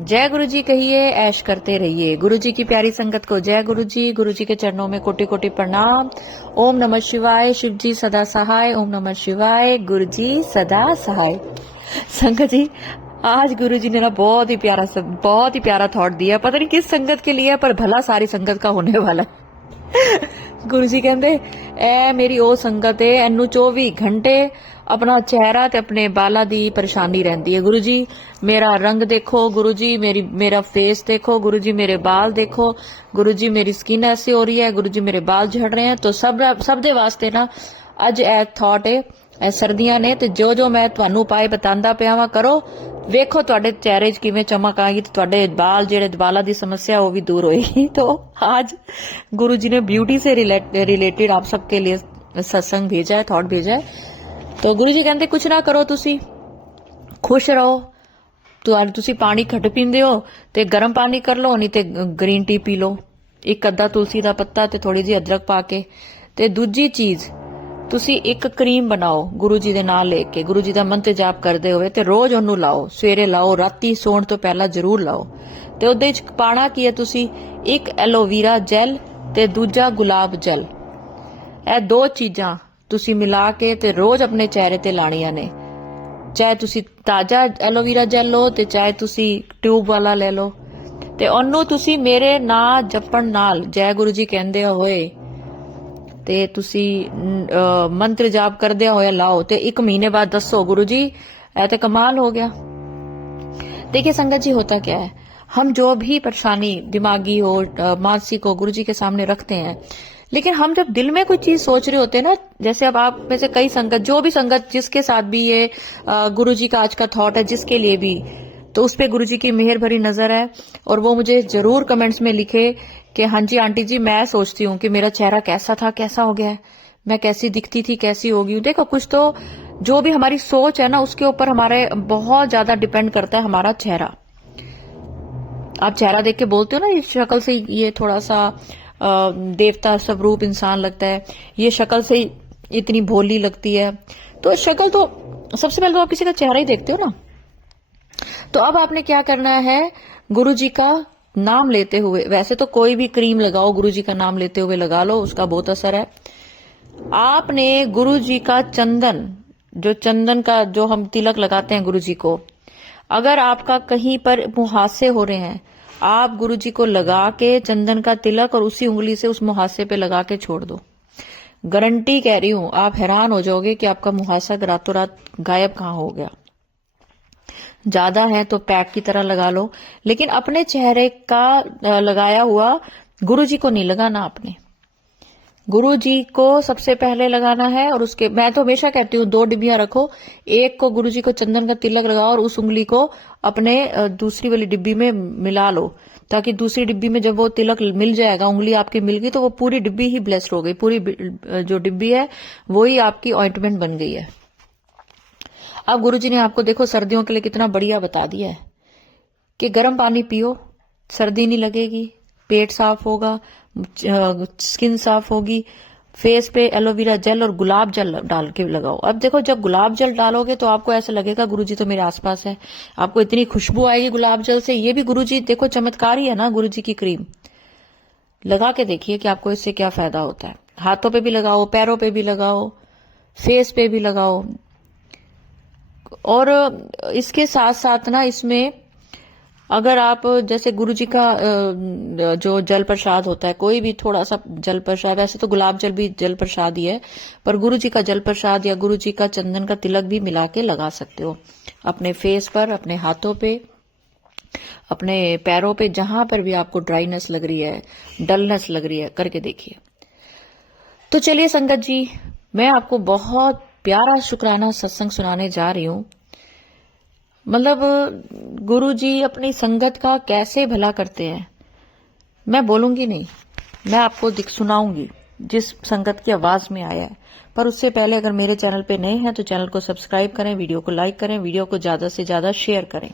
जय गुरु जी कहिए, ऐश करते रहिए। गुरु जी की प्यारी संगत को जय गुरु जी के चरणों में कोटि कोटि प्रणाम। ओम नमः शिवाय, शिव जी सदा सहाय। ओम नमः शिवाय, गुरु जी सदा सहाय। संगत जी, आज गुरु जी ने ना बहुत ही प्यारा थॉट दिया। पता नहीं किस संगत के लिए, पर भला सारी संगत का होने वाला है। गुरु जी कहते ए मेरी ओ संगत है, एनू 24 घंटे अपना चेहरा ते अपने बाला दी परेशानी रहती है। गुरु जी मेरा रंग देखो, गुरु जी मेरा फेस देखो, गुरु जी मेरे बाल देखो, गुरु जी मेरी स्किन ऐसी हो रही है, गुरु जी मेरे बाल झड़ रहे हैं। तो सब दे वास्ते ना अज ए थॉट है, ए सर्दियां ने ते जो मैं ਤੁਹਾਨੂੰ उपाय बतांदा पिया वा करो, ਵੇਖੋ ਤੁਹਾਡੇ चेहरे 'ਚ ਕਿਵੇਂ चमक आएगी, तो ਤੁਹਾਡੇ बाल ਜਿਹੜੇ बाला दी समस्या वो भी दूर होएगी। तो आज गुरु जी ने ब्यूटी से रिलेटेड आप सबके लिए सत्संग भेजा है, थॉट भेजा है। तो गुरु जी कहते कुछ ना करो, तुसी खुश रहो। तुसी पानी घट पींदे हो ते गर्म पानी कर लो, नहीं ते ग्रीन टी पी लो, एक अद्धा तुलसी दा पत्ता ते थोड़ी जी अदरक पा के। ते दूजी चीज, तुसी एक क्रीम बनाओ गुरु जी दे नाल लेके, गुरु जी दा मंत्र जाप करदे होए ते रोज ओनू लाओ, सवेरे लाओ, राती सोण तो पहला जरूर लाओ। ते ओदे च पाना की है, तुसी एक एलोवीरा जैल ते दूजा गुलाब जल, ਇਹ दो चीजां तुसी मिला के ते रोज अपने चेहरे ते लाणियां ने। चाहे तुसी ताजा एलोवीरा जैल लो ते चाहे तुसी ट्यूब वाला ले लो। ते ओनू तुसी मेरे ना जपण नाल जय गुरु जी कहंदे होए ते तुसी मंत्र जाप करदे होए लाओ, ते 1 महीने बाद दसो गुरु जी ऐ ते कमाल हो गया। देखिए संगत जी, होता क्या है, हम जो भी परेशानी दिमागी हो, मानसिक हो, गुरु जी के सामने रखते हैं, लेकिन हम जब दिल में कोई चीज सोच रहे होते हैं ना, जैसे अब आप में से कई संगत, जो भी संगत जिसके साथ भी ये गुरु जी का आज का थॉट है, जिसके लिए भी, तो उस पे गुरु जी की मेहर भरी नजर है। और वो मुझे जरूर कमेंट्स में लिखे कि हाँ जी आंटी जी, मैं सोचती हूँ कि मेरा चेहरा कैसा था, कैसा हो गया है, मैं कैसी दिखती थी, कैसी होगी। देखो, कुछ तो जो भी हमारी सोच है ना, उसके ऊपर हमारे बहुत ज्यादा डिपेंड करता है हमारा चेहरा। आप चेहरा देख के बोलते हो ना, इस शक्ल से ये थोड़ा सा देवता स्वरूप इंसान लगता है, ये शक्ल से इतनी भोली लगती है। तो शक्ल तो सबसे पहले तो आप किसी का चेहरा ही देखते हो ना। तो अब आपने क्या करना है, गुरु जी का नाम लेते हुए, वैसे तो कोई भी क्रीम लगाओ, गुरु जी का नाम लेते हुए लगा लो, उसका बहुत असर है। आपने गुरु जी का चंदन, जो चंदन का जो हम तिलक लगाते हैं गुरु जी को, अगर आपका कहीं पर मुहासे हो रहे हैं, आप गुरु जी को लगा के चंदन का तिलक और उसी उंगली से उस मुहासे पे लगा के छोड़ दो। गारंटी कह रही हूं, आप हैरान हो जाओगे कि आपका मुहासा रातों रात गायब कहां हो गया। ज्यादा है तो पैक की तरह लगा लो, लेकिन अपने चेहरे का लगाया हुआ गुरु जी को नहीं लगाना। आपने गुरु जी को सबसे पहले लगाना है, और उसके, मैं तो हमेशा कहती हूँ 2 डिब्बियां रखो, एक को गुरु जी को चंदन का तिलक लगाओ और उस उंगली को अपने दूसरी वाली डिब्बी में मिला लो, ताकि दूसरी डिब्बी में जब वो तिलक मिल जाएगा, उंगली आपकी मिल गई, तो वो पूरी डिब्बी ही ब्लेस्ड हो गई। पूरी जो डिब्बी है वही आपकी ऑइंटमेंट बन गई है। अब गुरु जी ने आपको देखो सर्दियों के लिए कितना बढ़िया बता दिया है कि गर्म पानी पियो, सर्दी नहीं लगेगी, पेट साफ होगा, स्किन साफ होगी, फेस पे एलोवेरा जेल और गुलाब जल डाल के लगाओ। अब देखो, जब गुलाब जल डालोगे तो आपको ऐसा लगेगा गुरु जी तो मेरे आसपास है, आपको इतनी खुशबू आएगी गुलाब जल से। ये भी गुरु जी देखो चमत्कार ही है ना, गुरु जी की क्रीम लगा के देखिए कि आपको इससे क्या फायदा होता है। हाथों पे भी लगाओ, पैरों पे भी लगाओ, फेस पे भी लगाओ। और इसके साथ साथ ना, इसमें अगर आप जैसे गुरु जी का जो जल प्रसाद होता है, कोई भी थोड़ा सा जल प्रसाद, वैसे तो गुलाब जल भी जल प्रसाद ही है, पर गुरु जी का जल प्रसाद या गुरु जी का चंदन का तिलक भी मिला के लगा सकते हो अपने फेस पर, अपने हाथों पे, अपने पैरों पे, जहां पर भी आपको ड्राइनेस लग रही है, डलनेस लग रही है, करके देखिए। तो चलिए संगत जी, मैं आपको बहुत प्यारा शुक्राना सत्संग सुनाने जा रही हूं। मतलब गुरु जी अपनी संगत का कैसे भला करते हैं, मैं बोलूंगी नहीं, मैं आपको सुनाऊंगी जिस संगत की आवाज में आया है। पर उससे पहले अगर मेरे चैनल पे नए हैं तो चैनल को सब्सक्राइब करें, वीडियो को लाइक करें, वीडियो को ज्यादा से ज्यादा शेयर करें,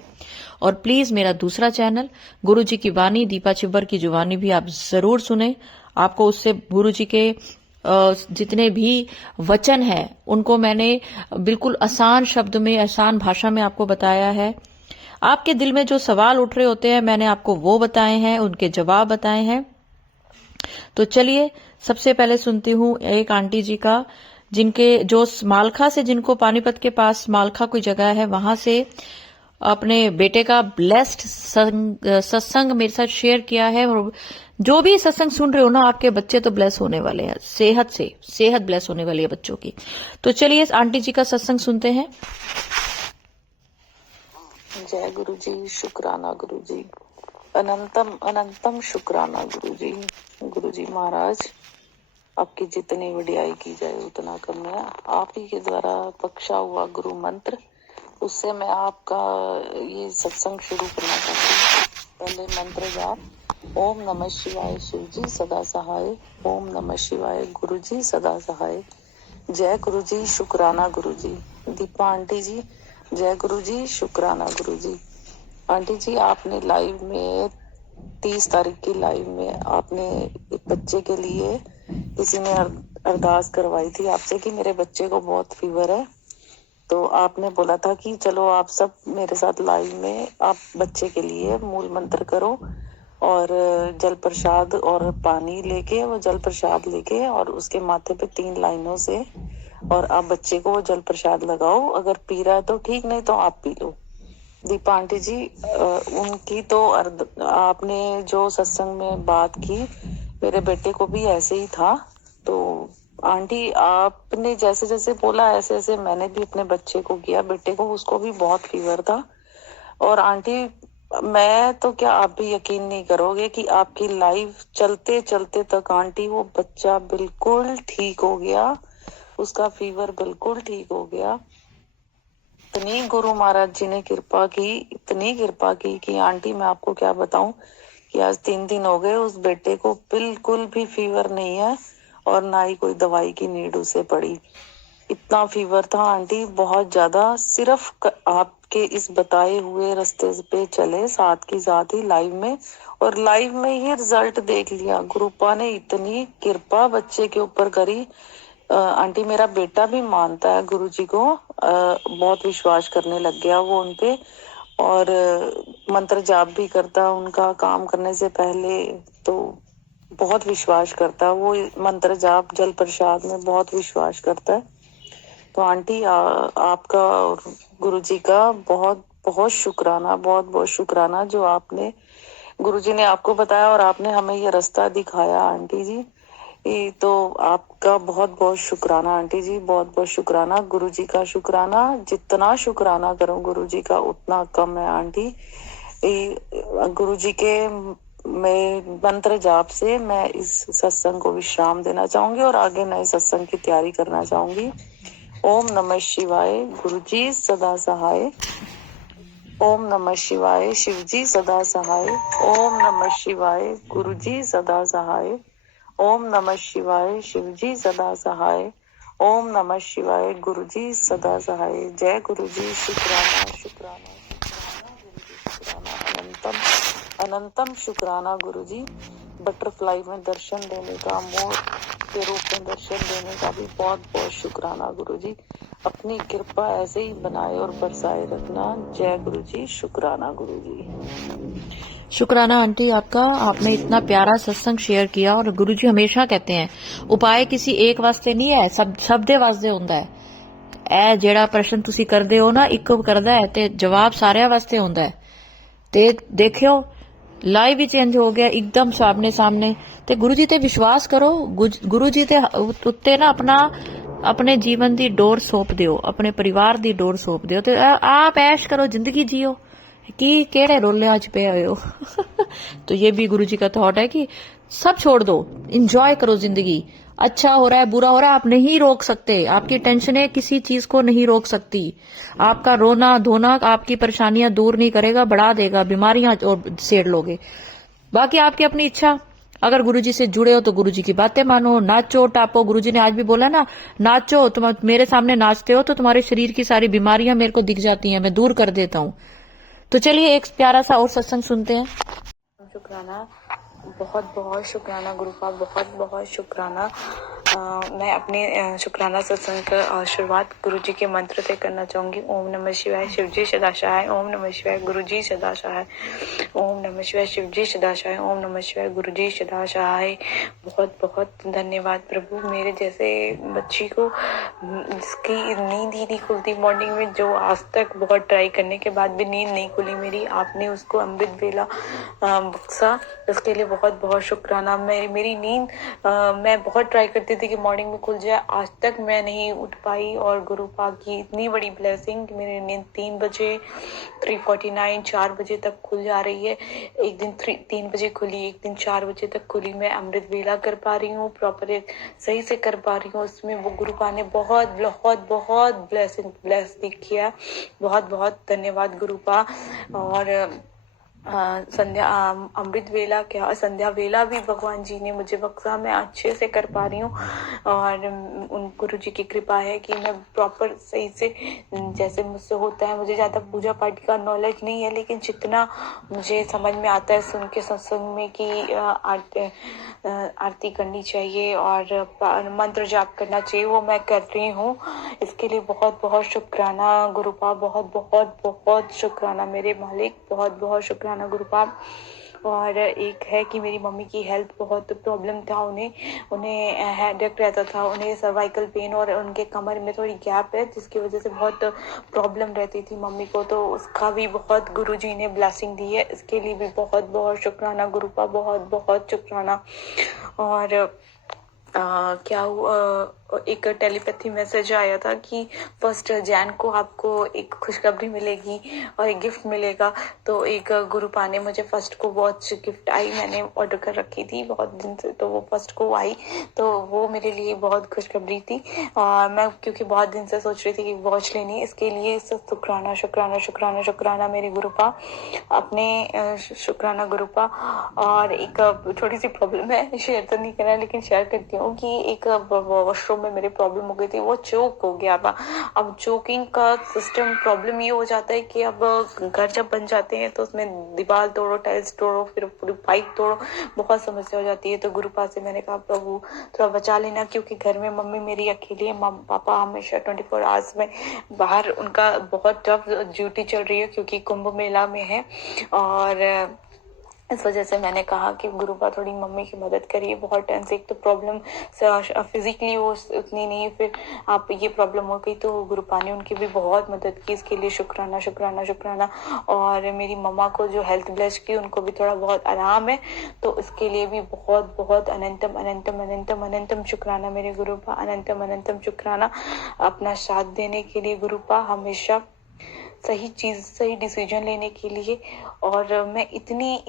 और प्लीज मेरा दूसरा चैनल गुरु जी की वाणी, दीपा छिब्बर की जुबानी भी आप जरूर सुने। आपको उससे गुरु जी के जितने भी वचन हैं उनको मैंने बिल्कुल आसान शब्द में, आसान भाषा में आपको बताया है। आपके दिल में जो सवाल उठ रहे होते हैं मैंने आपको वो बताए हैं, उनके जवाब बताए हैं। तो चलिए सबसे पहले सुनती हूँ एक आंटी जी का, जिनके जो मालखा से, जिनको पानीपत के पास मालखा कोई जगह है, वहां से अपने बेटे का ब्लेस्ड सत्संग मेरे साथ शेयर किया है। और जो भी सत्संग सुन रहे हो ना, आपके बच्चे तो ब्लेस होने वाले हैं, सेहत ब्लेस होने वाली है बच्चों की। तो चलिए इस आंटी जी का सत्संग सुनते हैं। जय गुरु जी, शुक्राना गुरु जी, अनंतम अनंतम शुक्राना गुरु जी। गुरु जी महाराज, आपकी जितनी वडियाई की जाए उतना कम है। आप ही के द्वारा बख्शा हुआ गुरु मंत्र, उससे मैं आपका ये सत्संग शुरू करना चाहती हूँ। पहले मंत्र जाप, ओम नमः शिवाय शिव जी सदा सहाय, ओम नमः शिवाय गुरु जी सदा सहाय। जय गुरु जी, शुक्राना गुरु जी। दीपा आंटी जी, जय गुरु जी, शुक्राना गुरु जी। आंटी जी, आपने लाइव में 30 तारीख की लाइव में आपने एक बच्चे के लिए किसी ने अरदास करवाई थी आपसे कि मेरे बच्चे को बहुत फीवर है। तो आपने बोला था कि चलो आप सब मेरे साथ लाइव में आप बच्चे के लिए मूल मंत्र करो और जल प्रसाद और पानी लेके, वो जल प्रसाद लेके और उसके माथे पे 3 लाइनों से और आप बच्चे को वो जल प्रसाद लगाओ। अगर पी रहा है तो ठीक, नहीं तो आप पी लो। दीपा आंटी जी, उनकी तो आपने जो सत्संग में बात की, मेरे बेटे को भी ऐसे ही था। तो आंटी, आपने जैसे जैसे बोला ऐसे ऐसे मैंने भी अपने बच्चे को किया, बेटे को, उसको भी बहुत फीवर था। और आंटी, मैं तो क्या, आप भी यकीन नहीं करोगे कि आपकी लाइव चलते चलते तक आंटी वो बच्चा बिल्कुल ठीक हो गया, उसका फीवर बिल्कुल ठीक हो गया। इतनी गुरु महाराज जी ने कृपा की, इतनी कृपा की कि आंटी मैं आपको क्या बताऊं कि आज 3 दिन हो गए उस बेटे को बिल्कुल भी फीवर नहीं है और ना ही कोई दवाई की नीड उसे पड़ी। इतना फीवर था आंटी, बहुत ज्यादा। सिर्फ आपके इस बताए हुए रास्ते पे चले, साथ की साथ ही लाइव में, और लाइव में ही रिजल्ट देख लिया। गुरुपा ने इतनी कृपा बच्चे के ऊपर करी। आंटी, मेरा बेटा भी मानता है गुरु जी को, बहुत विश्वास करने लग गया वो उनपे, और मंत्र जाप भी करता उनका काम करने से पहले। तो बहुत विश्वास करता है वो, मंत्र जाप जल प्रसाद में बहुत विश्वास करता है। तो आंटी, आपका और गुरु जी का बहुत बहुत शुक्राना, बहुत बहुत शुक्राना, जो आपने, गुरु जी ने आपको बताया और आपने हमें ये रास्ता दिखाया आंटी जी। तो आपका बहुत बहुत शुक्राना आंटी जी, बहुत बहुत शुक्राना। गुरु जी का शुक्राना, जितना शुक्राना करूं गुरु जी का उतना कम है आंटी। गुरु जी के मैं मंत्र जाप से मैं इस सत्संग को विश्राम देना चाहूंगी और आगे नए सत्संग की तैयारी करना चाहूंगी। ओम नमः शिवाय, गुरु जी सदा सहाय। ओम नमः शिवाय, शिव जी सदा सहाय। ओम नमः शिवाय, गुरु जी सदा सहाय। ओम नमः शिवाय, शिव जी सदा सहाय। ओम नमः शिवाय, गुरु जी सदा सहाय। जय गुरु जी, शुक्राना शुक्राना शुक्राना गुरु जी, शुक्राना अनंतम अनंतम शुक्राना गुरु जी। बटरफ्लाई में दर्शन देने का, मोर के रूप में दर्शन देने का भी बहुत बहुत शुक्राना गुरु जी। अपनी कृपा ऐसे ही बनाए और बरसाए रखना। जय गुरु जी, शुक्राना गुरु जी। शुक्राना आंटी आपका, आपने इतना प्यारा सत्संग शेयर किया। और गुरुजी हमेशा कहते हैं उपाय किसी एक वास्ते नहीं है, सब दे वास्ते ਹੁੰਦਾ ਹੈ। ਇਹ ਜਿਹੜਾ ਪ੍ਰਸ਼ਨ ਤੁਸੀਂ ਕਰਦੇ ਹੋ ਨਾ, ਇੱਕ ਕਰਦਾ ਹੈ ਤੇ ਜਵਾਬ ਸਾਰਿਆਂ ਵਾਸਤੇ ਹੁੰਦਾ ਹੈ। ਤੇ ਦੇਖਿਓ ਲਾਈਵ ਹੀ ਚੇਂਜ ਹੋ ਗਿਆ ਇੱਕਦਮ ਸਾਹਮਣੇ ਸਾਹਮਣੇ। ਤੇ ਗੁਰੂ ਜੀ ਤੇ ਵਿਸ਼ਵਾਸ ਕਰੋ, ਗੁਰੂ ਜੀ ਤੇ ਉੱਤੇ ਨਾ ਆਪਣੇ ਜੀਵਨ ਦੀ ਡੋਰ ਸੌਂਪ ਦਿਓ, ਆਪਣੇ ਪਰਿਵਾਰ ਦੀ ਡੋਰ ਸੌਂਪ ਦਿਓ ਤੇ ਆਪ ऐश करो, जिंदगी जियो कि केड़े रोलियां च पे हुए हो। तो ये भी गुरु जी का थॉट है कि सब छोड़ दो, इंजॉय करो जिंदगी। अच्छा हो रहा है, बुरा हो रहा है, आप नहीं रोक सकते। आपकी टेंशनें किसी चीज को नहीं रोक सकती। आपका रोना धोना आपकी परेशानियां दूर नहीं करेगा, बढ़ा देगा, बीमारियां और सेड़ लोगे। बाकी आपकी अपनी इच्छा। अगर गुरुजी से जुड़े हो तो गुरुजी की बातें मानो, नाचो टापो। गुरुजी ने आज भी बोला ना, नाचो, तुम मेरे सामने नाचते हो तो तुम्हारे शरीर की सारी बीमारियां मेरे को दिख जाती हैं, मैं दूर कर देता हूँ। तो चलिए एक प्यारा सा और सत्संग सुनते हैं। शुक्राना, बहुत बहुत शुक्राना गुरु का, बहुत बहुत शुक्राना। मैं अपने शुक्राना सत्संग का शुरुआत गुरु जी के मंत्र से करना चाहूँगी। ओम नमः शिवाय, शिव जी सदा सहाय। ओम नमः शिवाय, गुरु जी सदा सहाय। ओम नमः शिवाय, शिव जी सदा सहाय। ओम नमः शिवाय, गुरु जी सदा सहाय। बहुत बहुत धन्यवाद प्रभु, मेरे जैसे बच्ची को जिसकी नींद ही नहीं खुलती मॉर्निंग में, जो आज तक बहुत ट्राई करने के बाद भी नींद नहीं खुली मेरी, आपने उसको अमृत वेला बख्शा, इसके लिए बहुत बहुत शुक्राना। मेरी नींद मैं बहुत ट्राई करती थी कि मॉर्निंग में खुल जाए, आज तक मैं नहीं उठ पाई, और गुरु पाक की इतनी बड़ी ब्लेसिंग कि मेरी नींद 3 बजे 3:49 4 बजे तक खुल जा रही है। एक दिन 3 बजे खुली, एक दिन 4 बजे तक खुली। मैं अमृत वेला कर पा रही हूँ, प्रॉपर सही से कर पा रही हूँ। उसमें वो गुरु पाक ने बहुत बहुत बहुत ब्लेस किया। बहुत बहुत धन्यवाद गुरु पाक। और संध्या अमृत वेला क्या, संध्या वेला भी भगवान जी ने मुझे बख्शा, मैं अच्छे से कर पा रही हूँ। और उन गुरु जी की कृपा है कि मैं प्रॉपर सही से, जैसे मुझसे होता है, मुझे ज़्यादा पूजा पाठ का नॉलेज नहीं है, लेकिन जितना मुझे समझ में आता है सुन के सत्संग में कि आरती करनी चाहिए और मंत्र जाप करना चाहिए, वो मैं कर रही हूँ। इसके लिए बहुत बहुत शुक्राना गुरुपा, बहुत बहुत बहुत शुक्राना मेरे मालिक, बहुत बहुत शुक्राना गुरुपा। और एक है कि मेरी मम्मी की हेल्थ बहुत प्रॉब्लम था, उन्हें हेडेक रहता था, उन्हें सर्वाइकल पेन और उनके कमर में थोड़ी गैप है, जिसकी वजह से बहुत प्रॉब्लम रहती थी मम्मी को, तो उसका भी बहुत गुरुजी ने ब्लेसिंग दी है। इसके लिए भी बहुत बहुत शुक्राना गुरुपा, बहुत बहुत शुक्राना। और क्या हुआ, एक टेलीपैथी मैसेज आया था कि 1 जैन को आपको एक खुशखबरी मिलेगी और एक गिफ्ट मिलेगा। तो एक गुरुपा ने मुझे 1 को वॉच गिफ्ट आई, मैंने ऑर्डर कर रखी थी बहुत दिन से, तो वो 1 को आई, तो वो मेरे लिए बहुत खुशखबरी थी। मैं क्योंकि बहुत दिन से सोच रही थी कि वॉच लेनी, इसके लिए शुक्राना शुक्राना शुक्राना शुक्राना मेरे गुरुपा, अपने शुक्राना गुरुपा। और एक छोटी सी प्रॉब्लम है, शेयर तो नहीं करना लेकिन शेयर करती हूँ कि एक वॉशरूम में मेरी प्रॉब्लम हो गई थी, वो चोक हो गया था। अब चोकिंग का सिस्टम प्रॉब्लम ये हो जाता है कि अब घर जब बन जाते हैं तो उसमें दीवार तोड़ो, टाइल्स तोड़ो, फिर पूरी पाइप तोड़ो, बहुत समस्या हो जाती है। तो गुरुपा से मैंने कहा प्रभु थोड़ा बचा लेना, क्योंकि घर में मम्मी मेरी अकेली है, पापा हमेशा 24 आवर्स में बाहर, उनका बहुत टफ ड्यूटी चल रही है क्योंकि कुंभ मेला में है। और इस वजह से मैंने कहा कि गुरुपा थोड़ी मम्मी की मदद करिए, बहुत टेंस, एक तो प्रॉब्लम फिजिकली वो उतनी नहीं, फिर आप ये प्रॉब्लम हो गई, तो गुरुपा ने उनकी भी बहुत मदद की, इसके लिए शुक्राना शुक्राना शुक्राना। और मेरी मम्मा को जो हेल्थ ब्लेस की, उनको भी थोड़ा बहुत आराम है, तो इसके लिए भी बहुत बहुत अनंतम अनंतम अनंतम अनंतम शुक्राना मेरे गुरुपा, अनंतम अनंतम शुक्राना अपना साथ देने के लिए गुरुपा, हमेशा सही चीज़ सही डिसीजन लेने के लिए। और मैं इतनी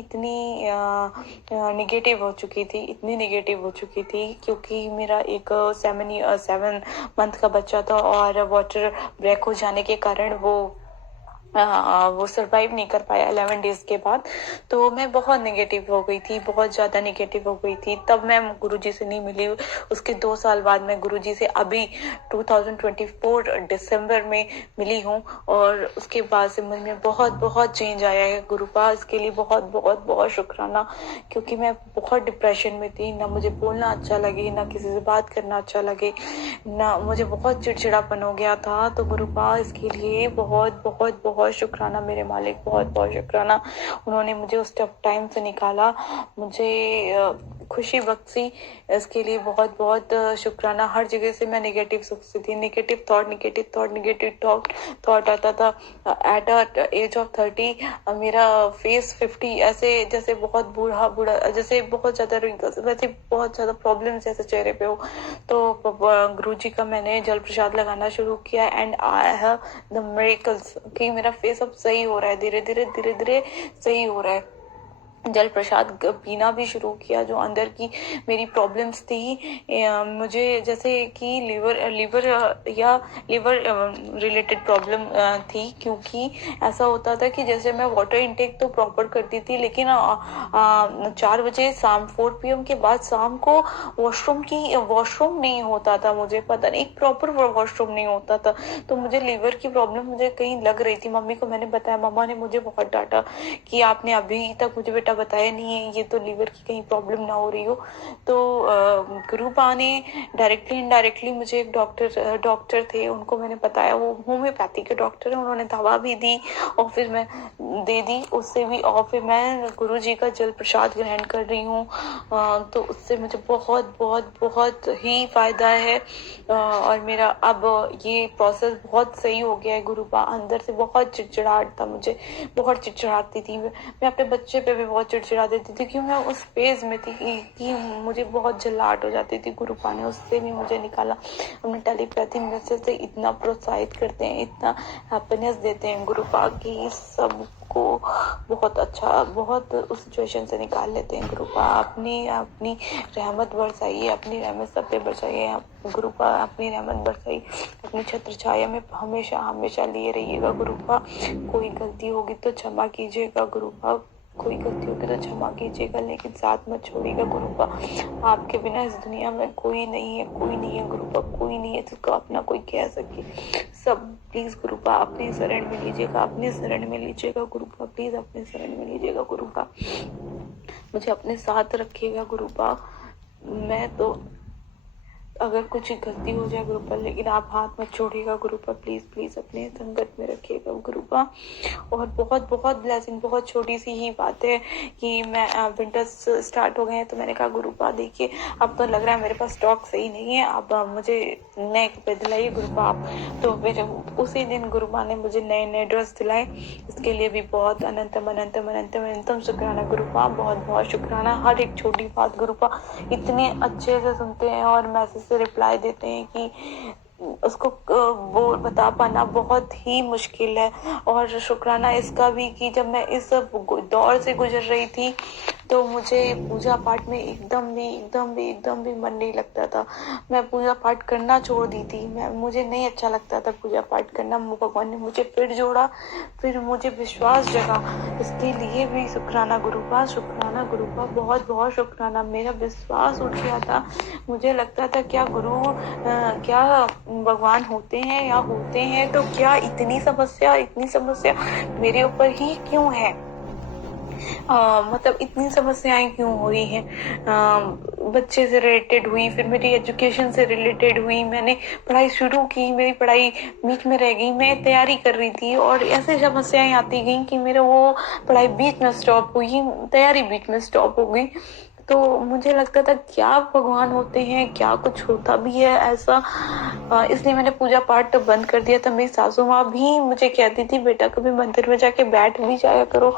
निगेटिव हो चुकी थी, इतनी निगेटिव हो चुकी थी, क्योंकि मेरा एक 7 मंथ का बच्चा था और वाटर ब्रेक हो जाने के कारण वो सरवाइव नहीं कर पाया 11 डेज के बाद। तो मैं बहुत नेगेटिव हो गई थी, बहुत ज़्यादा नेगेटिव हो गई थी। तब मैं गुरुजी से नहीं मिली, उसके 2 साल बाद मैं गुरुजी से अभी 2024 दिसंबर में मिली हूँ, और उसके बाद से मुझ में बहुत बहुत चेंज आया है गुरुपा, इसके लिए बहुत बहुत बहुत शुक्राना। क्योंकि मैं बहुत डिप्रेशन में थी, ना मुझे बोलना अच्छा लगे, ना किसी से बात करना अच्छा लगे, ना मुझे बहुत चिड़चिड़ापन हो गया था। तो गुरुपा इसके लिए बहुत बहुत बहुत शुक्राना मेरे मालिक, बहुत बहुत शुक्राना। उन्होंने मुझे उस टफ टाइम से निकाला, मुझे खुशी बख्शी, इसके लिए बहुत बहुत शुक्राना। हर जगह से मैं नेगेटिव सोचती थी, नेगेटिव थॉट आता था। एट एज ऑफ 30 मेरा फेस 50 ऐसे जैसे बहुत बूढ़ा जैसे बहुत ज़्यादा रिंकल्स, वैसे बहुत ज़्यादा प्रॉब्लम जैसे चेहरे पे हो। तो गुरुजी का मैंने जल प्रसाद लगाना शुरू किया, and I have the miracles कि मेरा फेस अब सही हो रहा है, धीरे धीरे सही हो रहा है। जल प्रसाद पीना भी शुरू किया, जो अंदर की मेरी प्रॉब्लम्स थी, मुझे जैसे कि लिवर रिलेटेड प्रॉब्लम थी, क्योंकि ऐसा होता था कि जैसे मैं वाटर इनटेक तो प्रॉपर करती थी, लेकिन 4 बजे शाम 4 PM के बाद शाम को वॉशरूम नहीं होता था, मुझे पता नहीं, एक प्रॉपर वॉशरूम नहीं होता था। तो मुझे लीवर की प्रॉब्लम मुझे कहीं लग रही थी। मम्मी को मैंने बताया, मम्मा ने मुझे बहुत डांटा कि आपने अभी तक मुझे बेटा बताया नहीं है, ये तो लीवर की कहीं प्रॉब्लम ना हो रही हो। तो गुरुपा ने डायरेक्टली इनडायरेक्टली मुझे एक डॉक्टर थे, उनको मैंने बताया, वो होम्योपैथी के डॉक्टर हैं, उन्होंने दवा भी दी और फिर मैं दे दी उससे भी, और फिर मैं गुरु जी का जल प्रसाद ग्रहण कर रही हूँ। तो उससे मुझे बहुत बहुत बहुत ही फायदा है। और मेरा अब ये प्रोसेस बहुत सही हो गया है। गुरुपा अंदर से बहुत चिड़चिड़ाहट था, मुझे बहुत चिड़चिड़ाती थी मैं अपने बच्चे पे भी बहुत चिड़चिड़ा देती थी, क्योंकि मैं उस फेज में थी कि मुझे बहुत झल्लाहट हो जाती थी। गुरुपा ने उससे भी मुझे निकाला। अपने टेलीपैथी मैसेज से इतना प्रोत्साहित करते हैं, इतना हैप्पीनेस देते हैं गुरुपा की सबको बहुत अच्छा, बहुत उस सिचुएशन से निकाल लेते हैं गुरुपा। अपनी रहमत बरसाइए, अपनी रहमत सब पे बरसाइए गुरुपा, अपनी रहमत बरसाइए, अपनी छत्र छाया में हमेशा हमेशा लिए रहिएगा गुरुपा। कोई गलती होगी तो क्षमा कीजिएगा गुरुपा, कोई गलती होगी तो क्षमा कीजिएगा, लेकिन साथ मत छोड़िएगा गुरुपा। आपके बिना इस दुनिया में कोई नहीं है, कोई नहीं है गुरुपा, कोई नहीं है जिसको अपना कोई कह सके। सब प्लीज गुरुपा अपने शरण में लीजिएगा, अपने शरण में लीजिएगा गुरुपा, प्लीज अपने शरण में लीजिएगा गुरुपा। मुझे अपने साथ रखिएगा गुरुपा। मैं तो अगर कुछ गलती हो जाए गुरुपा, लेकिन आप हाथ मत छोड़िएगा गुरुपा, प्लीज प्लीज अपने संगत में रखिएगा गुरुपा। और बहुत बहुत ब्लेसिंग, बहुत छोटी सी ही बात है कि मैं विंटर्स स्टार्ट हो गए हैं, तो मैंने कहा गुरुपा देखिए अब तो लग रहा है मेरे पास स्टॉक सही नहीं है, अब मुझे नए कपड़े दिलाइए गुरुपा आप। तो फिर उसी दिन गुरुपा ने मुझे नए नए ड्रेस दिलाए। इसके लिए भी बहुत अनंतम अनंतम अनंतम अनंतम शुक्राना गुरुपा, बहुत बहुत शुक्राना। हर एक छोटी बात गुरुपा इतने अच्छे से सुनते हैं और मैसेज से रिप्लाई देते हैं कि उसको वो बता पाना बहुत ही मुश्किल है। और शुक्राना इसका भी कि जब मैं इस दौर से गुजर रही थी तो मुझे पूजा पाठ में एकदम भी मन नहीं लगता था। मैं पूजा पाठ करना छोड़ दी थी, मुझे नहीं अच्छा लगता था पूजा पाठ करना। भगवान ने मुझे फिर जोड़ा, फिर मुझे विश्वास जगा, इसके लिए भी शुक्राना गुरुपा, शुक्राना गुरुपा, बहुत बहुत शुक्राना। मेरा विश्वास उठ गया था, मुझे लगता था क्या गुरु क्या भगवान होते हैं या होते हैं तो क्या इतनी समस्या मेरे ऊपर ही क्यों है। मतलब इतनी समस्याएं क्यों हुई हैं, बच्चे से रिलेटेड हुई, फिर मेरी एजुकेशन से रिलेटेड हुई, मैंने पढ़ाई शुरू की, मेरी पढ़ाई बीच में रह गई, मैं तैयारी कर रही थी और ऐसे समस्याएं आती गई कि मेरा वो पढ़ाई बीच में स्टॉप हुई, तैयारी बीच में स्टॉप हो गई। तो मुझे लगता था क्या भगवान होते हैं, क्या कुछ होता भी है ऐसा। इसलिए मैंने पूजा पाठ बंद कर दिया था। मेरी सासू माँ भी मुझे कहती थी बेटा कभी मंदिर में जाके बैठ भी जाया करो,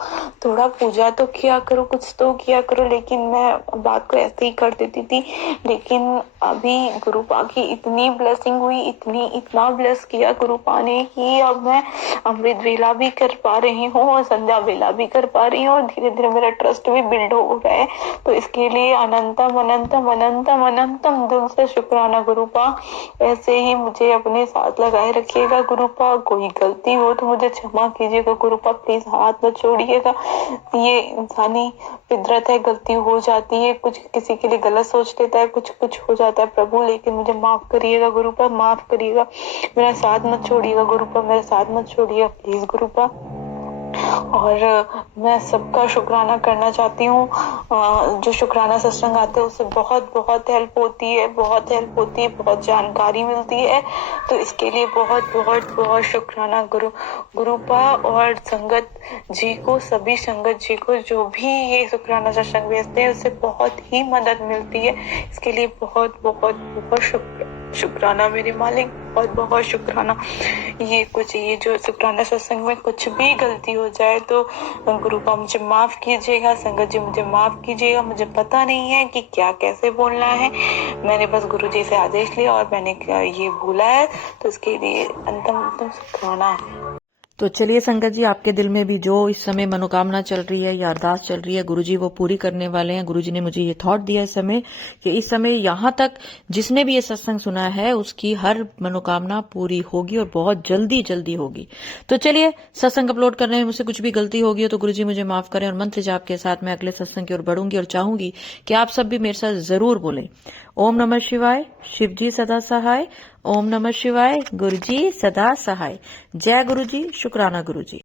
थोड़ा पूजा तो किया करो, कुछ तो किया करो, लेकिन मैं बात को ऐसे ही कर देती थी। लेकिन अभी गुरुपा की इतनी ब्लेसिंग हुई, इतना ब्लेस किया गुरुपा ने कि अब मैं अमृत वेला भी कर पा रही हूँ और संध्या वेला भी कर पा रही हूँ और धीरे धीरे मेरा ट्रस्ट भी बिल्ड हो रहा है। तो इसके लिए अनंतम अनंतम अनंतम अनंतम दिल से शुक्राना गुरुपा। ऐसे ही मुझे अपने साथ लगाए रखिएगा गुरुपा। कोई गलती हो तो मुझे क्षमा कीजिएगा गुरुपा, प्लीज हाथ मत छोड़िएगा। ये इंसानी फितरत है, गलती हो जाती है, कुछ किसी के लिए गलत सोच लेता है, कुछ हो जाता है प्रभु, लेकिन मुझे माफ करिएगा गुरुपा, माफ करिएगा। मेरा साथ मत छोड़िएगा गुरुपा, मेरा साथ मत छोड़िएगा प्लीज गुरुपा। और मैं सबका शुक्राना करना चाहती हूँ। जो शुक्राना सत्संग आते हैं उससे बहुत बहुत हेल्प होती है, बहुत जानकारी मिलती है। तो इसके लिए बहुत बहुत बहुत शुक्राना गुरुपा और संगत जी को, सभी संगत जी को जो भी ये शुक्राना सत्संग भेजते हैं उससे बहुत ही मदद मिलती है। इसके लिए बहुत बहुत बहुत शुक्राना मेरे मालिक, बहुत बहुत शुक्राना। ये जो शुक्राना सत्संग में कुछ भी गलती हो जाए तो गुरुपा मुझे माफ कीजिएगा, संगत जी मुझे माफ कीजिएगा। मुझे पता नहीं है कि क्या कैसे बोलना है, मैंने बस गुरु जी से आदेश लिया और मैंने ये बोला है, तो इसके लिए अंतम शुक्राना। तो चलिए संगत जी, आपके दिल में भी जो इस समय मनोकामना चल रही है या अरदास चल रही है, गुरुजी वो पूरी करने वाले हैं। गुरुजी ने मुझे ये थॉट दिया इस समय कि इस समय यहाँ तक जिसने भी ये सत्संग सुना है उसकी हर मनोकामना पूरी होगी और बहुत जल्दी जल्दी होगी। तो चलिए, सत्संग अपलोड करने में मुझसे कुछ भी गलती होगी हो तो गुरुजी मुझे माफ करें। और मंत्र जाप के साथ मैं अगले सत्संग की ओर बढ़ूंगी और चाहूंगी कि आप सब भी मेरे साथ जरूर बोलें, ओम नमः शिवाय, शिवजी सदा सहाय। ओम नमः शिवाय, गुरुजी सदा सहाय। जय गुरुजी, शुक्राना गुरुजी।